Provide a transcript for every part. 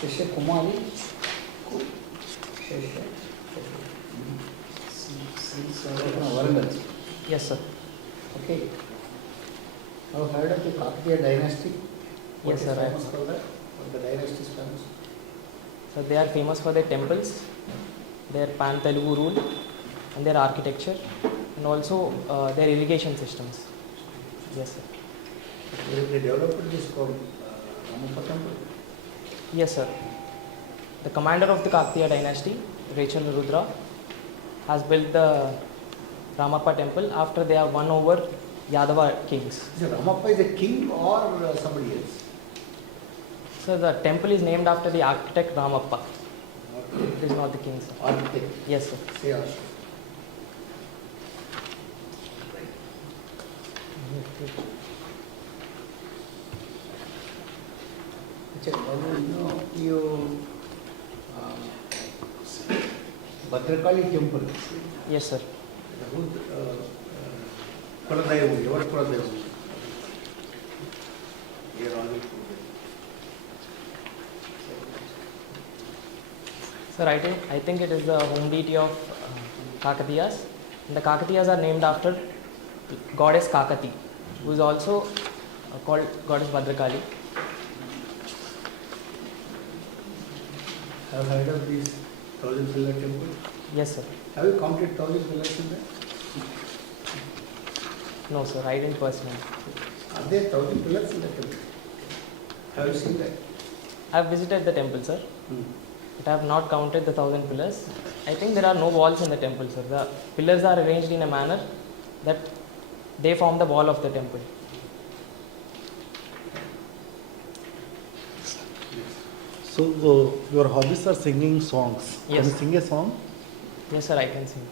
SHAKAMURI Ashrith. Yes, sir. Okay. Have you heard of the Kakatiya dynasty? Yes, sir. Famous for that? What the dynasty is famous? So they are famous for their temples, their pan-Telugu rule, and their architecture, and also their irrigation systems. Yes, sir. They developed this called Ramappa temple. Yes, sir. The commander of the Kakatiya dynasty, Rachel Rudra, has built the Ramappa temple after they have won over Yadava kings. Is Ramappa is a king or somebody else? So the temple is named after the architect Ramappa. It is not the king, sir. Architect. Yes, sir. Say Ashrith. You Bhadrakali temple. Yes, sir. Kuladaivu, your Kuladaivu. Here only. Sir, I think it is the home deity of Kakatiyas. And the Kakatiyas are named after goddess Kakati, who is also called goddess Bhadrakali. Have you heard of this 1,000 pillar temple? Yes, sir. Have you counted 1,000 pillars in there? No, sir, I didn't personally. Are there 1,000 pillars in the temple? Have you seen that? I have visited the temple, sir, but I have not counted the 1,000 pillars. I think there are no walls in the temple, sir. The pillars are arranged in a manner that they form the wall of the temple. So your hobbies are singing songs. Yes. Can you sing a song? Yes, sir, I can sing.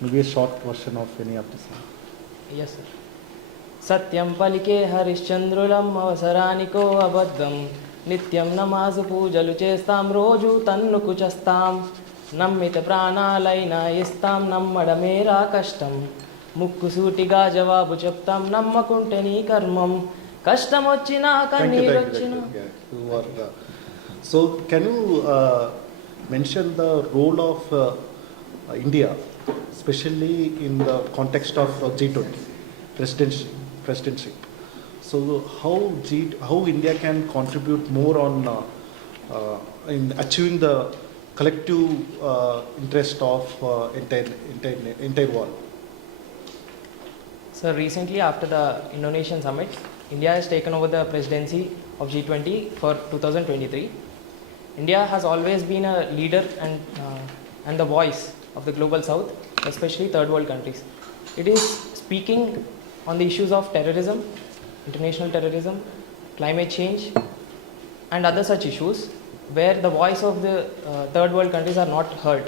Maybe a short version of any of the song. Yes, sir. Satyam palike harishchandrulam avasaranikో అబద్ధం నిత్యం నమాజు పూజలు చేస్తాం రోజు తన్నుకు చస్తాం నమ్మిత ప్రాణాలైనా ఇస్తాం నమ్మడమేరా కష్టం ముక్కు సూటిగా జవాబు చెప్తాం నమ్మకుంటే నీ కర్మం కష్టం వచ్చినా కన్నీరు వచ్చినా. So can you mention the role of India, especially in the context of G20 presidency? So how India can contribute more on in achieving the collective interest of entire world? So recently, after the Indonesian summit, India has taken over the presidency of G20 for 2023. India has always been a leader and the voice of the global south, especially third world countries. It is speaking on the issues of terrorism, international terrorism, climate change, and other such issues where the voice of the third world countries are not heard.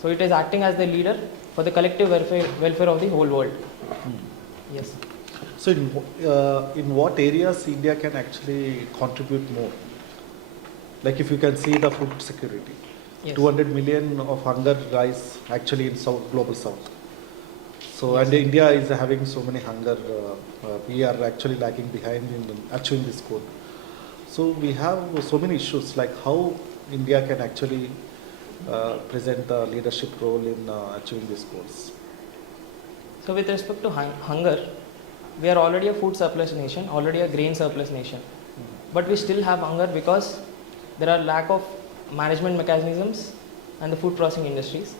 So it is acting as the leader for the collective welfare of the whole world. Yes. So in what areas India can actually contribute more? Like if you can see the food security, Yes. 200 million of hunger rise actually in global south. So Yes. and India is having so many hunger, we are actually lagging behind in achieving this goal. So we have so many issues like how India can actually present the leadership role in achieving these goals. So with respect to hunger, we are already a food surplus nation, already a grain surplus nation. But we still have hunger because there are lack of management mechanisms and the food processing industries.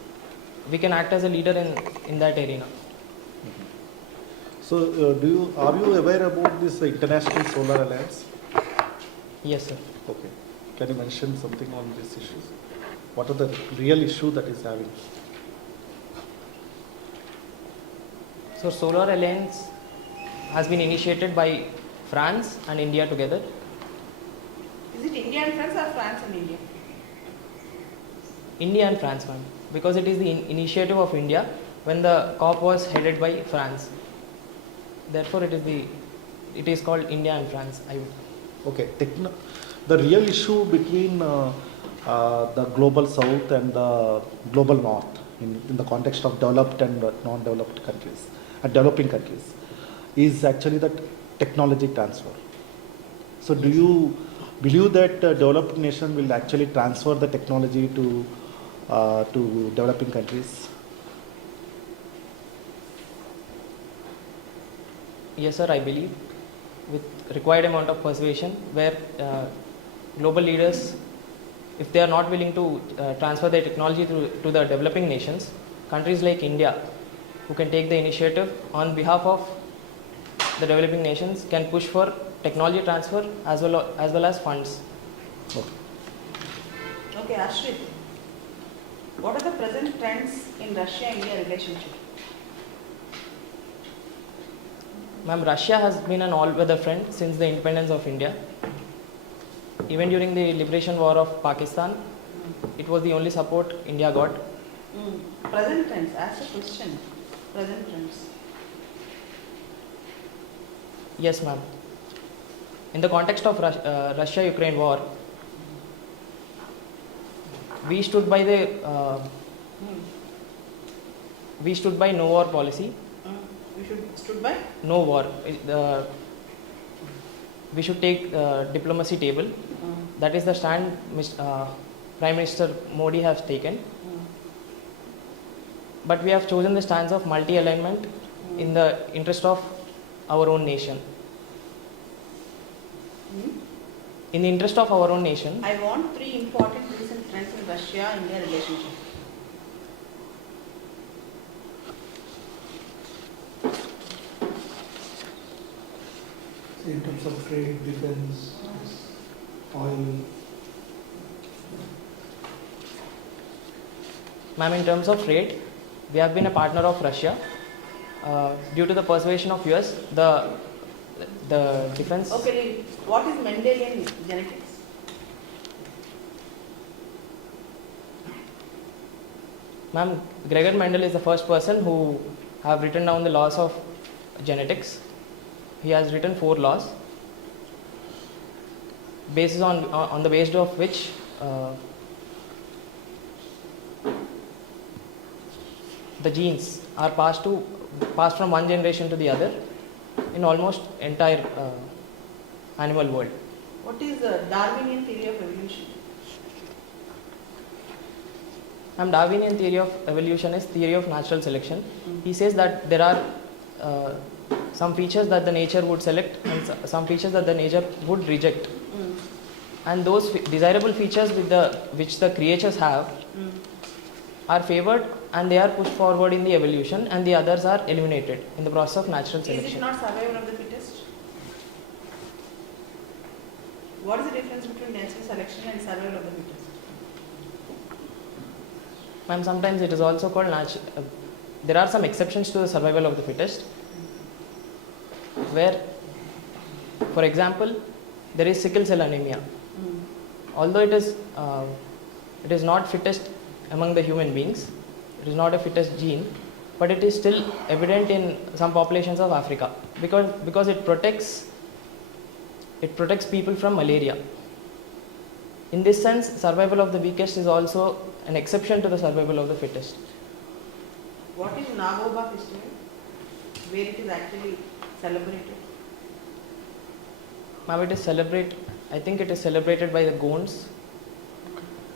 We can act as a leader in that arena. So are you aware about this International Solar Alliance? Yes, sir. Okay. Can you mention something on these issues? What are the real issue that is having? So Solar Alliance has been initiated by France and India together. Is it India and France or France and India? India and France, ma'am, because it is the initiative of India when the COP was headed by France. Therefore, it is called India and France. Okay. The real issue between the global south and the global north in the context of developed and non-developed countries and developing countries is actually that technology transfer. So do you believe that developed nation will actually transfer the technology to developing countries? Yes, sir, I believe with required amount of persuasion, where global leaders, if they are not willing to transfer their technology to the developing nations, countries like India, who can take the initiative on behalf of the developing nations, can push for technology transfer as well as funds. Okay, Ashrith, what are the present trends in Russia-India relationship? Ma'am, Russia has been an all-weather friend since the independence of India. Even during the liberation war of Pakistan, it was the only support India got. Present trends, ask a question. Present trends. Yes, ma'am. In the context of Russia-Ukraine war, we stood by no war policy. We should stood by? No war. We should take diplomacy table. That is the stand Prime Minister Modi has taken. But we have chosen the stance of multi-alignment in the interest of our own nation. In the interest of our own nation. I want 3 important recent trends in Russia-India relationship. In terms of trade, defense, oil. Ma'am, in terms of trade, we have been a partner of Russia. Due to the persuasion of US, the defense. Okay, what is Mendelian genetics? Ma'am, Gregor Mendel is the first person who have written down the laws of genetics. He has written 4 laws, basis on the basis of which the genes are passed from one generation to the other in almost entire animal world. What is the Darwinian theory of evolution? Darwinian theory of evolution is theory of natural selection. He says that there are some features that the nature would select and some features that the nature would reject. And those desirable features which the creatures have are favored and they are pushed forward in the evolution, and the others are eliminated in the process of natural selection. Is it not survival of the fittest? What is the difference between natural selection and survival of the fittest? Ma'am, sometimes it is also called there are some exceptions to the survival of the fittest, where, for example, there is sickle cell anemia. Although it is not fittest among the human beings, it is not a fittest gene, but it is still evident in some populations of Africa because it protects people from malaria. In this sense, survival of the weakest is also an exception to the survival of the fittest. What is Nagoba festival? Where it is actually celebrated? Ma'am, I think it is celebrated by the Gonds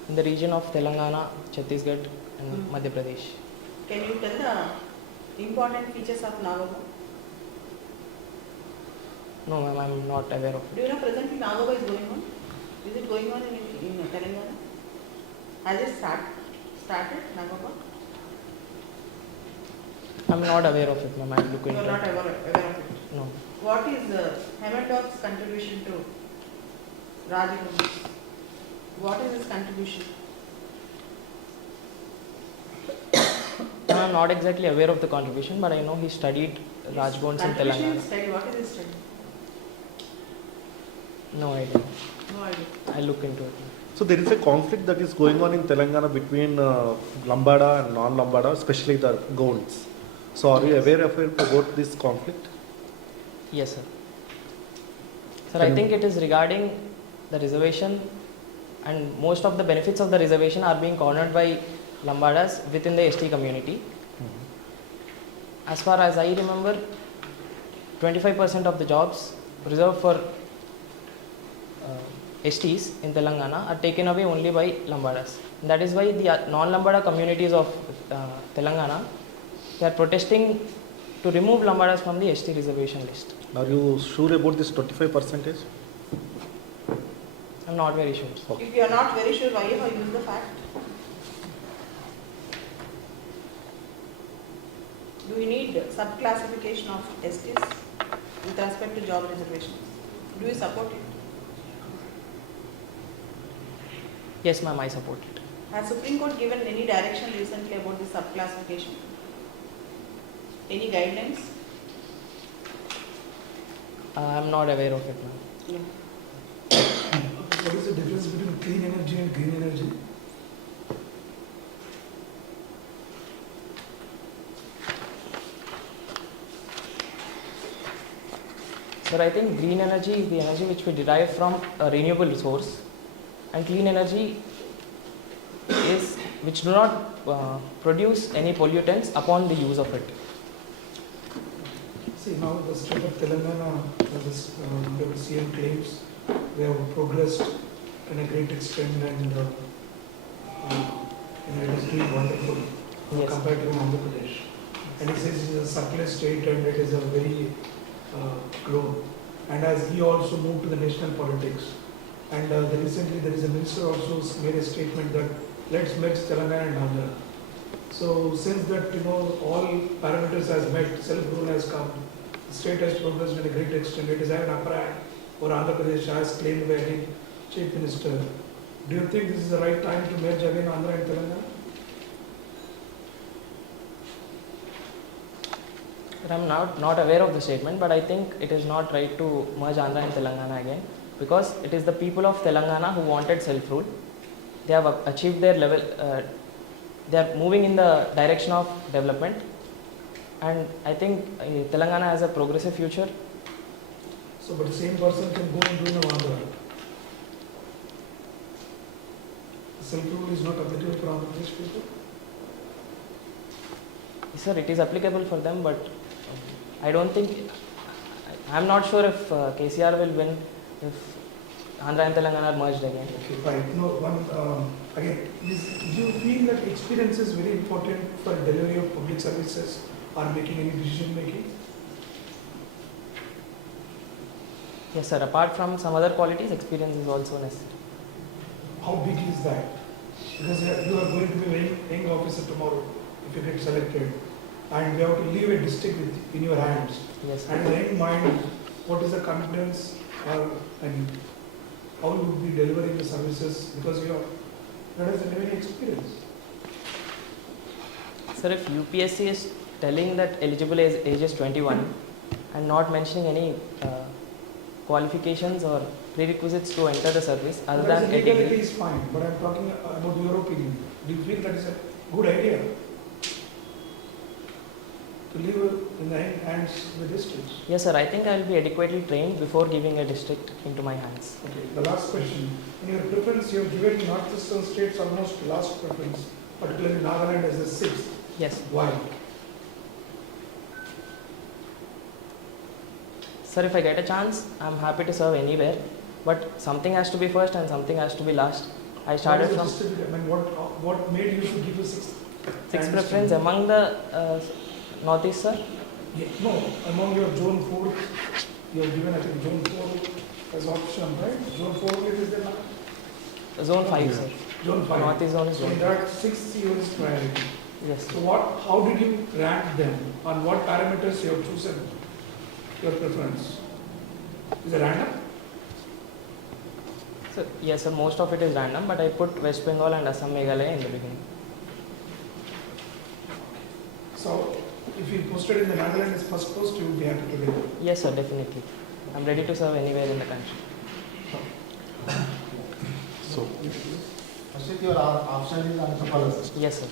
in the region of Telangana, Chhattisgarh and Madhya Pradesh. Can you tell the important features of Nagoba? No, ma'am, I am not aware of it. Do you know presently Nagoba is going on? Is it going on in Telangana? Has it started Nagoba? I am not aware of it, ma'am. I will look You into are not it. aware of it. No. What is Hemendorf's contribution to Rajaguru? What is his contribution? I am not exactly aware of the contribution, but I know he studied Rajgons in Contribution Telangana. is study. What is his study? No idea. No idea. I'll look into it. So there is a conflict that is going on in Telangana between Lambada and non-Lambada, especially the Gonds. So are you aware of about this conflict? Yes, sir. Sir, I think it is regarding the reservation, and most of the benefits of the reservation are being cornered by Lambadas within the ST community. As far as I remember, 25% of the jobs reserved for STs in Telangana are taken away only by Lambadas. That is why the non-Lambada communities of Telangana, they are protesting to remove Lambadas from the ST reservation list. Are you sure about this 25%? I'm not very sure. Okay. If you are not very sure, why you have used the fact? Do you need sub-classification of STs with respect to job reservations? Do you support it? Yes, ma'am, I support it. Has Supreme Court given any direction recently about the sub-classification? Any guidelines? I'm not aware of it, ma'am. No. What is the difference between clean energy and green energy? Sir, I think green energy is the energy which we derive from a renewable resource, and clean energy is which do not produce any pollutants upon the use of it. See, now the state of Telangana, as the CM claims, they have progressed in a great extent and it is doing wonderful Yes. compared to Andhra Pradesh. And he says it is a circular state and it is a very globe. And as he also moved to the national politics, and recently there is a minister also made a statement that let's mix Telangana and Andhra. So since that all parameters has met, self-rule has come, the state has progressed in a great extent. It is an upper hand or Andhra Pradesh as claimed by any chief minister. Do you think this is the right time to merge again Andhra and Telangana? I'm not aware of the statement, but I think it is not right to merge Andhra and Telangana again, because it is the people of Telangana who wanted self-rule. They have achieved their level, they are moving in the direction of development, and I think Telangana has a progressive future. So, but the same person can go and do in Andhra. Self-rule is not applicable for Andhra Pradesh people? Sir, it is applicable for them, but I don't think, I'm not sure if KCR will win if Andhra and Telangana are merged again. Okay, fine. No, again, do you feel that experience is very important for delivery of public services or making any decision making? Yes, sir. Apart from some other qualities, experience is also necessary. How big is that? Because you are going to be a young officer tomorrow if you get selected, and we have to leave a district in your hands. Yes, sir. And in your mind, what is the confidence and how you will be delivering the services because you have not any experience. Sir, if UPSC is telling that eligible age is 21 and not mentioning any qualifications or prerequisites to enter the service other than a legality degree. is fine, but I am talking about your opinion. Do you feel that is a good idea to leave in the hands of the districts? Yes, sir. I think I will be adequately trained before giving a district into my hands. Okay. The last question. In your preference, you have given northeastern states almost last preference, particularly Nagaland as the sixth. Yes. Why? Sir, if I get a chance, I am happy to serve anywhere, but something has to be first and something has to be last. I started from What made you to give a sixth? sixth preference among the northeast, sir. Yeah, no, among your zone 4, you have given I think zone 4 as option, right? Zone 4 is the Zone 5, sir. zone 5. Northeast zone is So zone in 5. that 6th year is priority. Yes. So how did you rank them? On what parameters you have chosen your preference? Is it random? So, yes, sir. Most of it is random, but I put West Bengal and Assam Meghalaya in the beginning. So if you posted in the Nagaland as first post, you would be happy to do it. Yes, sir. Definitely. I'm ready to serve anywhere in the country. So, Ashrit, your option is anthropologist. Yes, sir.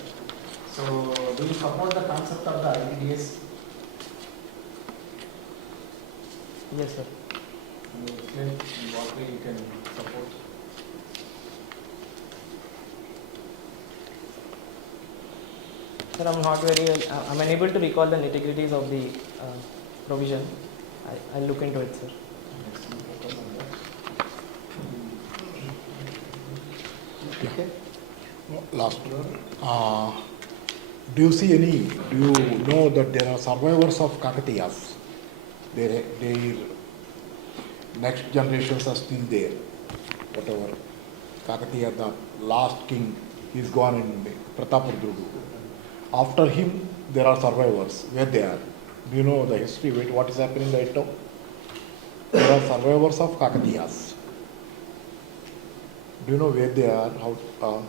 So, do you support the concept of the IPDS? Yes, sir. Can you explain in what way you can support? Sir, I'm not very well, I'm unable to recall the nitty-gritties of the provision. I'll look into it, sir. Okay. Last. Do you see any, do you know that there are survivors of Kakatiyas? Their next generations are still there. Whatever. Kakatiya, the last king, he's gone in Pratapurdudu. After him, there are survivors. Where they are? Do you know the history? What is happening right now? There are survivors of Kakatiyas. Do you know where they are? How?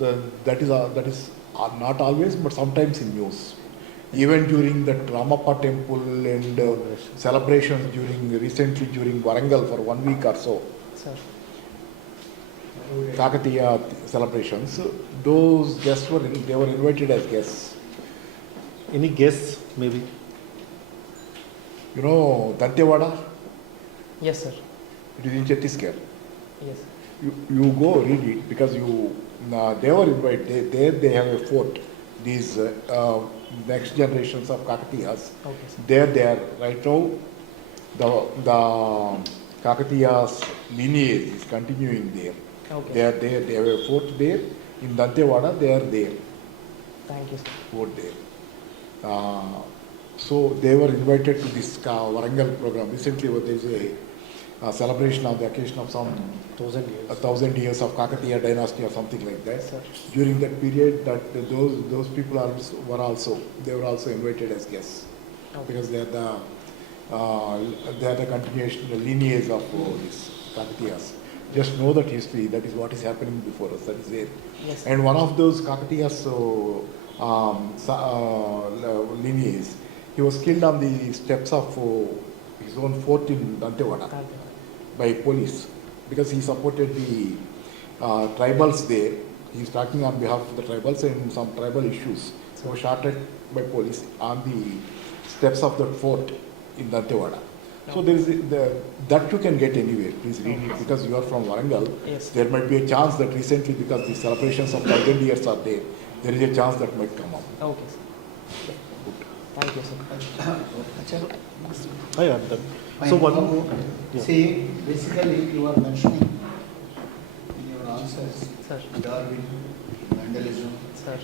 That is not always, but sometimes in news. Even during the Ramappa temple and celebrations recently during Warangal for 1 week or so, Sir. Kakatiya celebrations, those guests they were invited as guests. Any guess, maybe? You know Dantewada? Yes, sir. It is in Chhattisgarh. Yes. You go read it because they were invited. They have a fort. These next generations of Kakatiyas. Okay, sir. There they are right now. The Kakatiyas lineage is continuing there. Okay. They are there. They have a fort there in Dantewada. They are there. Thank you, sir. Fort there. So they were invited to this Warangal program. Recently, there is a celebration on the occasion of some 1,000 years of Kakatiya dynasty or something like that. Sir. During that period, those people were also invited as guests Okay. because they are the continuation, the lineage of these Kakatiyas. Just know that history. That is what is happening before us. That is there. Yes, sir. And one of those Kakatiyas lineage, he was killed on the steps of his own fort in Dantewada Thank you. by police because he supported the tribals there. He is talking on behalf of the tribals and some tribal issues. So shot at by police on the steps of the fort in Dantewada. So there is that you can get anywhere. Please read it because you are from Warangal. Yes. There might be a chance that recently, because the celebrations of 1,000 years are there is a chance that might come up. Okay, sir. Thank you, sir. I am done. Fine. So Now, yeah. see, basically you are mentioning in your answers Sir. Darwin, Mendelism, Sir.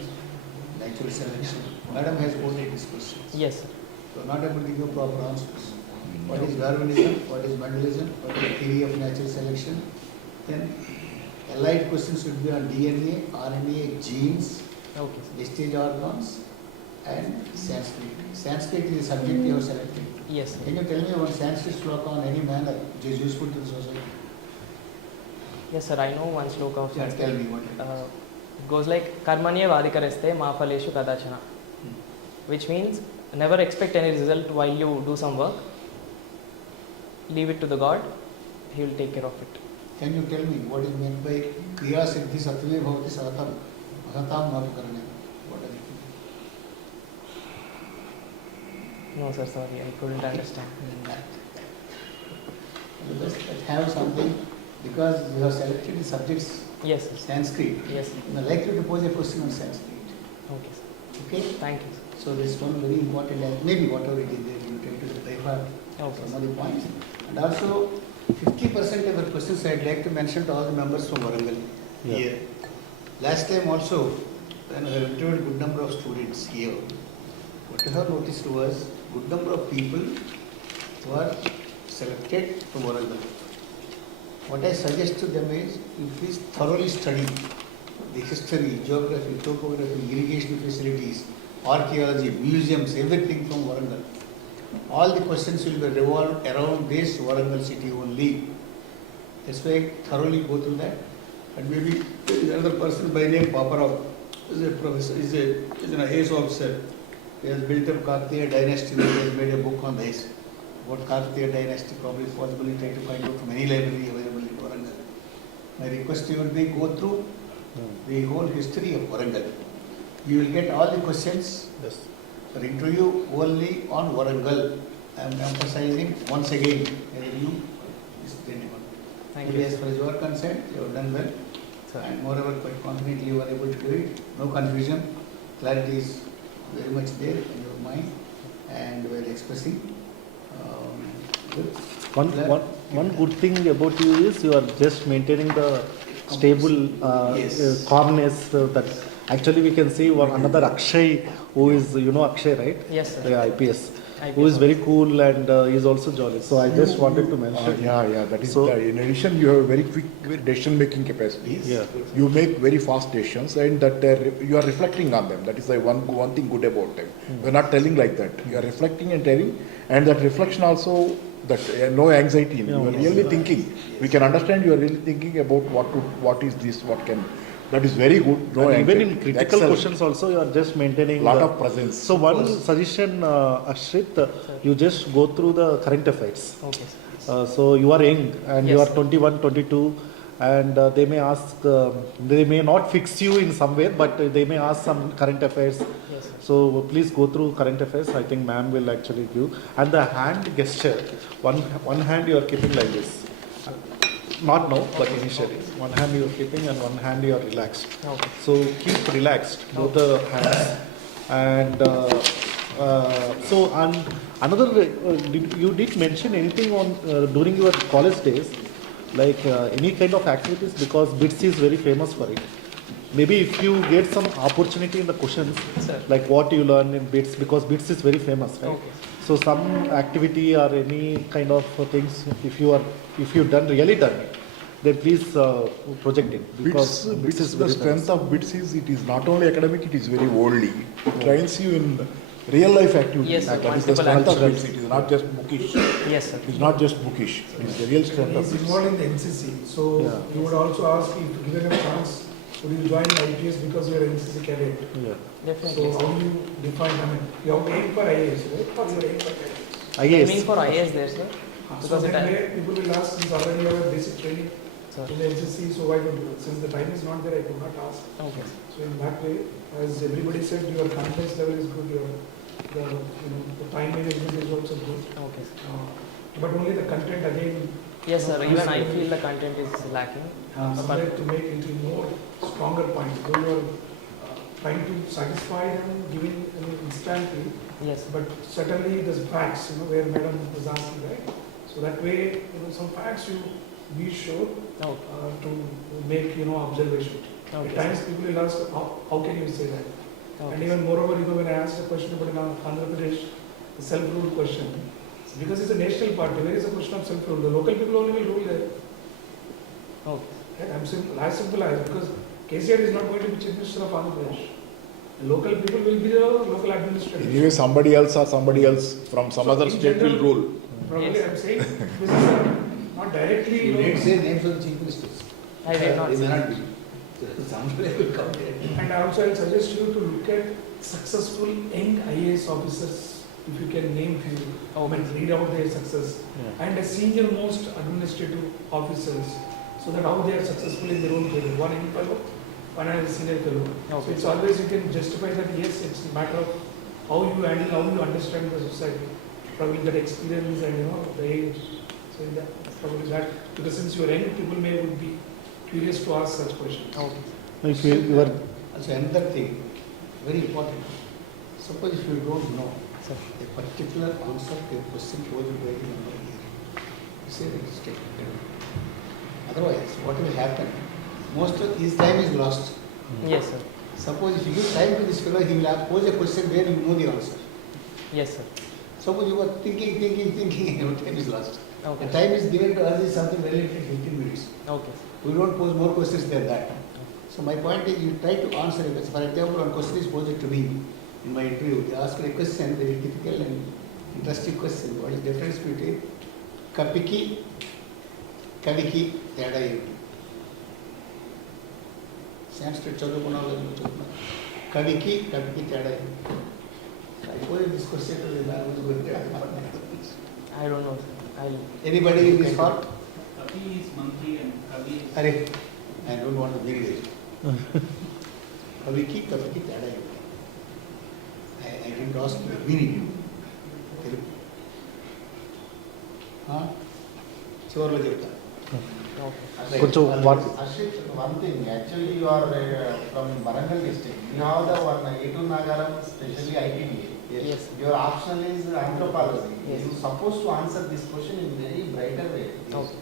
natural selection. Madam has quoted this question. Yes, sir. So not able to give proper answers. What is Darwinism? What is Mendelism? What is the theory of natural selection? Then allied questions should be on DNA, RNA, genes, Okay, sir. vestige organs, and Sanskrit. Sanskrit is the subject you have selected. Yes, sir. Can you tell me one Sanskrit sloka on any manner which is useful to the society? Yes, sir. I know one sloka of Yeah, Sanskrit. tell me what it is. It goes like karmanye vadikareste ma phaleshu kadachana, which means never expect any result while you do some work. Leave it to the God, He will take care of it. Can you tell me what is meant by kriya siddhi sattve bhavati satam asatam napakarane? What does it mean? No, sir, sorry, I couldn't understand. You just have something because you have selected the subjects Yes, sir. Sanskrit. Yes, sir. I would like you to pose a question on Sanskrit. Okay, sir. Okay? Thank you, sir. So this one very important, maybe whatever it is there, you try to by heart Okay, some of the points. And also 50% of our questions I would like to mention to all the members from Warangal Yeah. here. Last time also, when I interviewed a good number of students here, what I have noticed was good number of people were selected from Warangal. What I suggest to them is, you please thoroughly study the history, geography, topography, irrigation facilities, archaeology, museums, everything from Warangal. All the questions will be revolved around this Warangal city only. That's why thoroughly go through that. And maybe there is another person by name Paparao, is a professor, is an IAS officer. He has built up Kakatiya dynasty, he has made a book on this. What Kakatiya dynasty probably possibly try to find out from any library available in Warangal. My request to you will be go through the whole history of Warangal. You will get all the questions. Yes. For interview only on Warangal. I am emphasizing once again, a review is 21. Thank Maybe you, as sir. far as you are concerned, you have done well. Sir. And moreover, quite confidently you are able to do it. No confusion. Clarity is very much there in your mind. And we are expressing good. One good thing about you is you are just maintaining the stable Yes. calmness that actually we can see one another Akshay, who is, you know Akshay, right? Yes, sir. The IPS, IPS who is very cool and is also jolly. So I just wanted to mention. Yeah, that is So- in addition, you have very quick decision making capacities. Yeah. You make very fast decisions, and that you are reflecting on them. That is the one thing good about them. You are not telling like that. You are reflecting and telling, and that reflection also, that no anxiety. You are really thinking. We can understand you are really thinking about what is this, what can. That is very good. No And even anxiety. in critical Excellent. questions also, you are just maintaining Lot of presence. So one suggestion, Ashrith, you just go through the current affairs. Okay, sir. So you are young and you Yes, are sir. 21, 22, and they may ask, they may not fix you in somewhere, but they may ask some current affairs. Yes, sir. So please go through current affairs. I think ma'am will actually give. And the hand gesture, one hand you are keeping like this. Not now, but initially. One hand you are keeping and one hand you are relaxed. Okay. So keep relaxed, both the hands. And another, you did mention anything on during your college days, like any kind of activities, because BITS is very famous for it. Maybe if you get some opportunity in the questions, Sir. like what you learn in BITS, because BITS is very famous, right? Okay. So some activity or any kind of things, if you done really done it, then please project it, because BITS is the very strength famous. of BITS is it is not only academic, it is very worldly. It trains you in real life activities. Yes, sir. That is the Multiple strength of activities. BITS. It is not just bookish. Yes, sir. It is not just bookish. It is the real strength of He's BITS. involved in the NCC, so Yeah. you would also ask if given a chance, would you join IPS because you are NCC cadet? Yeah. Definitely. So how do you define, I mean, you have to aim for IAS, right? Or you are aiming for cadets? Aiming IAS. for IAS there, sir. So Because then it- where people will ask, since already you have a basic training Sir. in the NCC, so why don't you? Since the time is not there, I could not ask. Okay. So in that way, as everybody said, your confidence level is good, your, the time management is also good. Okay, sir. But only the content again, Yes, sir. Even I feel the content is lacking. somewhere to make it into more stronger point. Though you are trying to satisfy them, giving instantly, Yes. but certainly there's facts, where madam was asking, right? So that way, some facts you be sure Okay. to make, observation. At Okay. times people will ask, how can you say that? And Okay. even moreover, when I asked a question about Andhra Pradesh, the self-rule question, because it's a national party, where is the question of self-rule? The local people only will rule there. Okay. Right? I'm simple as, because KCR is not going to be Chief Minister of Andhra Pradesh. The local people will be the local administrators. Anyway, somebody else from some So other in state will general- rule. Probably Yes. I'm saying, this is not directly, You need to say names of the chief ministers. I did not They may say. not be. Somebody will come there. and also I'll suggest you to look at successful young IAS officers, if you can name few, read out their success, Yeah. and a senior most administrative officers, so that how they are successful in their own career. One young fellow, one as a senior fellow. So Okay. it's always you can justify that, yes, it's a matter of how you handle, how you understand the society, probably that experience and the age. So in that, probably that, because since you are young, people would be curious to ask such questions. Okay. If you are, Also another thing, very important. Suppose if you don't know Sir. a particular answer to a question posed by the number here, you say that it's taken. Otherwise, what will happen? Most of his time is lost. Yes, sir. Suppose if you give time to this fellow, he will pose a question where you know the answer. Yes, sir. Suppose you are thinking, your time is lost. Okay. The time is given to us is something related to 15 minutes. Okay. We don't pose more questions than that. So my point is, you try to answer a question. For example, one question is posed to me in my interview. They asked me a question, very difficult and interesting question. What is the difference between kapiki, kaviki, teda ఏమిటి? Sanskrit చదువుకున్న వాళ్ళు చెప్తున్నారు. కవికి కవికి తేడా ఏమిటి? I posed this question to the man who was there. I don't know, sir. Anybody in this hall? Kavi is monkey and Kavi is... Arey, I don't want to be there. కవికి కవికి తేడా ఏమిటి? I didn't ask you meaning. Telugu చివరిలో చెప్తాను. Okay. కొంచెం what Ashrith, one thing, actually you are from Warangal district. You have the one A2 Nagaram, especially ITDA. Yes. Your optional is anthropology. Yes. You are supposed to answer this question in very brighter way. Okay.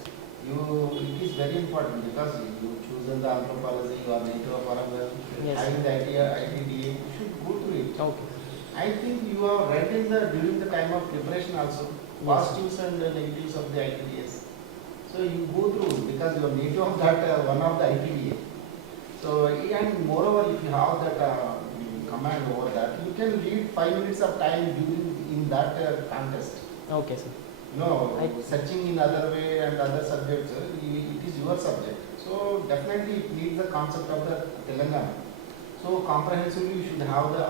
it is very important because you chosen the anthropology, you are native of Warangal, Yes. having the ITDA, you should go through it. Okay. I think you have read in the during the time of preparation also, positives and negatives of the ITDS. So you go through because you are native of that one of the ITDA. So and moreover, if you have that command over that, you can lead 5 minutes of time during in that contest. Okay, sir. No, I- searching in other way and other subjects, it is your subject. So definitely it needs the concept of the Telangana. So comprehensively you should have the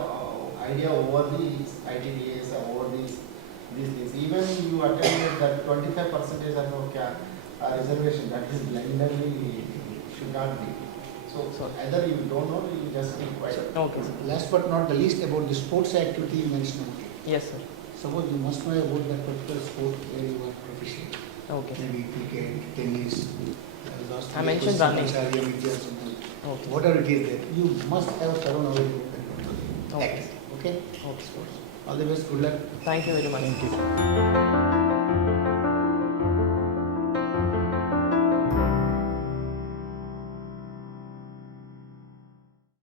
idea over these ITDAs, over these things. Even you attended that 25% of reservation, that is blindly should not be. So either you don't know, you just keep quiet. Okay, sir. Last but not the least, about the sports activity you mentioned. Yes, sir. Suppose you must know about that particular sport where you are proficient. Okay. Maybe cricket, tennis. I mentioned running. Okay. Whatever it is there, you must have thorough knowledge about that. Okay. Okay? Okay, sports. All the best, good luck. Thank you very much. Thank you.